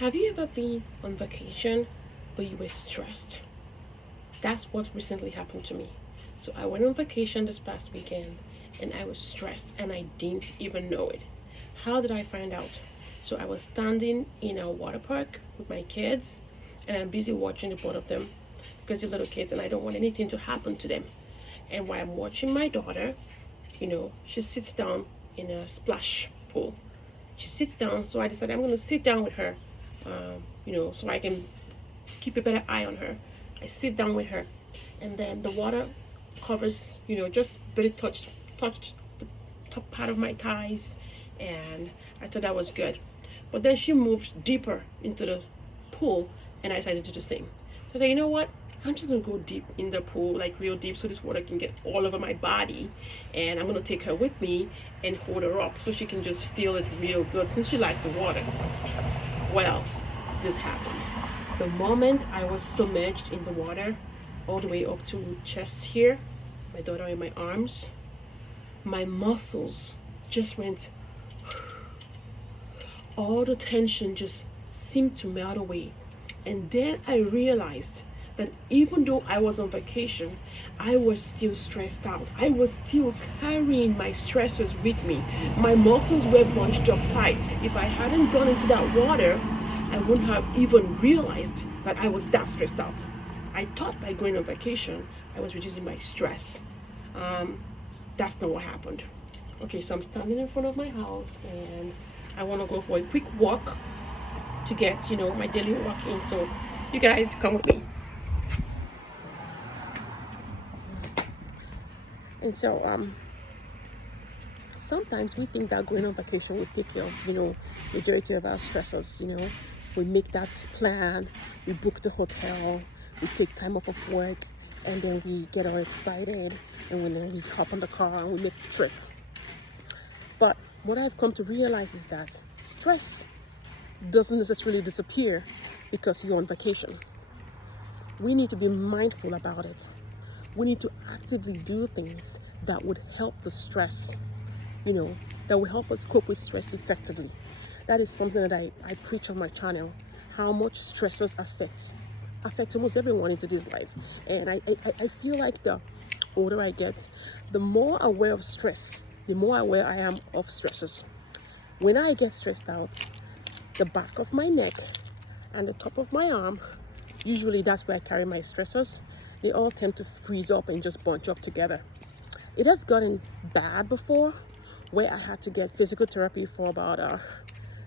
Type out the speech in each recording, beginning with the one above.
Have you ever been on vacation but you were stressed? That's what recently happened to me. So I went on vacation this past weekend and I was stressed and I didn't even know it. How did I find out? So I was standing in a water park with my kids and I'm busy watching the both of them because they're little kids and I don't want anything to happen to them. And while I'm watching my daughter, she sits down in a splash pool. She sits down, so I decided I'm going to sit down with her, so I can keep a better eye on her. I sit down with her, and then the water covers, just barely touched the top part of my thighs, and I thought that was good. But then she moved deeper into the pool, and I decided to do the same. So I said, you know what? I'm just gonna go deep in the pool, like real deep, so this water can get all over my body. And I'm gonna take her with me and hold her up so she can just feel it real good since she likes the water. Well, this happened. The moment I was submerged in the water, all the way up to chest here, my daughter in my arms, my muscles just went, all the tension just seemed to melt away. And then I realized that even though I was on vacation, I was still stressed out. I was still carrying my stressors with me. My muscles were bunched up tight. If I hadn't gone into that water, I wouldn't have even realized that I was that stressed out. I thought by going on vacation, I was reducing my stress. That's not what happened. Okay, so I'm standing in front of my house and I want to go for a quick walk to get, my daily walk in. So you guys come with me. And so sometimes we think that going on vacation will take care of, majority of our stressors. We make that plan, we book the hotel, we take time off of work, and then we get all excited, and then we hop on the car and we make the trip. But what I've come to realize is that stress doesn't necessarily disappear because you're on vacation. We need to be mindful about it. We need to actively do things that would help the stress, that will help us cope with stress effectively. That is something that I preach on my channel, how much stressors affect almost everyone in today's life. And I feel like the older I get, the more aware of stress, the more aware I am of stressors. When I get stressed out, the back of my neck and the top of my arm, usually that's where I carry my stressors, they all tend to freeze up and just bunch up together. It has gotten bad before where I had to get physical therapy for about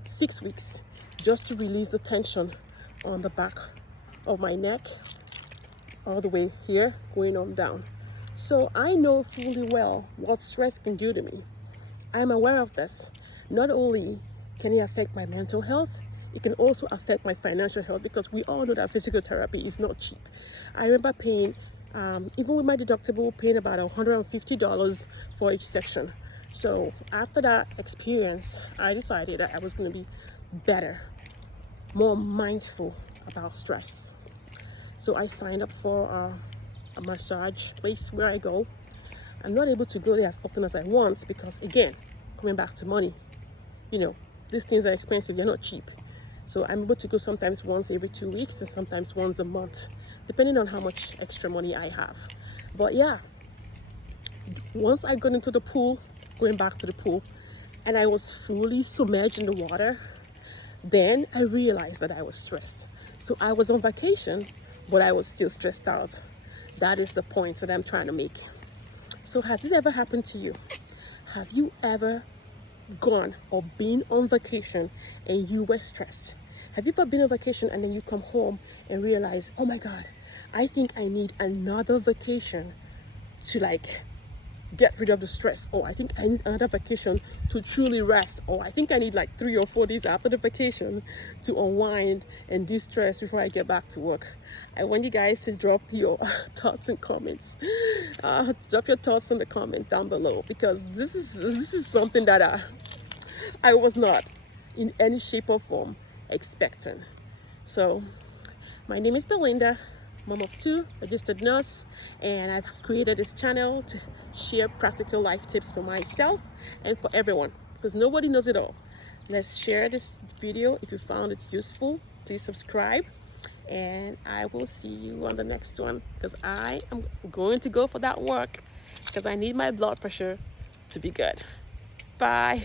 6 weeks just to release the tension on the back of my neck all the way here going on down. So I know fully well what stress can do to me. I'm aware of this. Not only can it affect my mental health, it can also affect my financial health because we all know that physical therapy is not cheap. I remember paying, even with my deductible, paying about $150 for each section. So after that experience, I decided that I was going to be better, more mindful about stress. So I signed up for a massage place where I go. I'm not able to go there as often as I want because, again, coming back to money, these things are expensive, they're not cheap. So I'm able to go sometimes once every 2 weeks and sometimes once a month, depending on how much extra money I have. But yeah, once I got into the pool, going back to the pool, and I was fully submerged in the water, then I realized that I was stressed. So I was on vacation, but I was still stressed out. That is the point that I'm trying to make. So has this ever happened to you? Have you ever gone or been on vacation and you were stressed? Have you ever been on vacation and then you come home and realize, oh my God, I think I need another vacation to get rid of the stress, or I think I need another vacation to truly rest, or I think I need 3 or 4 days after the vacation to unwind and de-stress before I get back to work? I want you guys to drop your thoughts and comments. Drop your thoughts in the comment down below because this is something that I was not in any shape or form expecting. So my name is Belinda, mom of 2, registered nurse, and I've created this channel to share practical life tips for myself and for everyone because nobody knows it all. let's share this video. If you found it useful, please subscribe, and I will see you on the next one, because I am going to go for that work because I need my blood pressure to be good. Bye.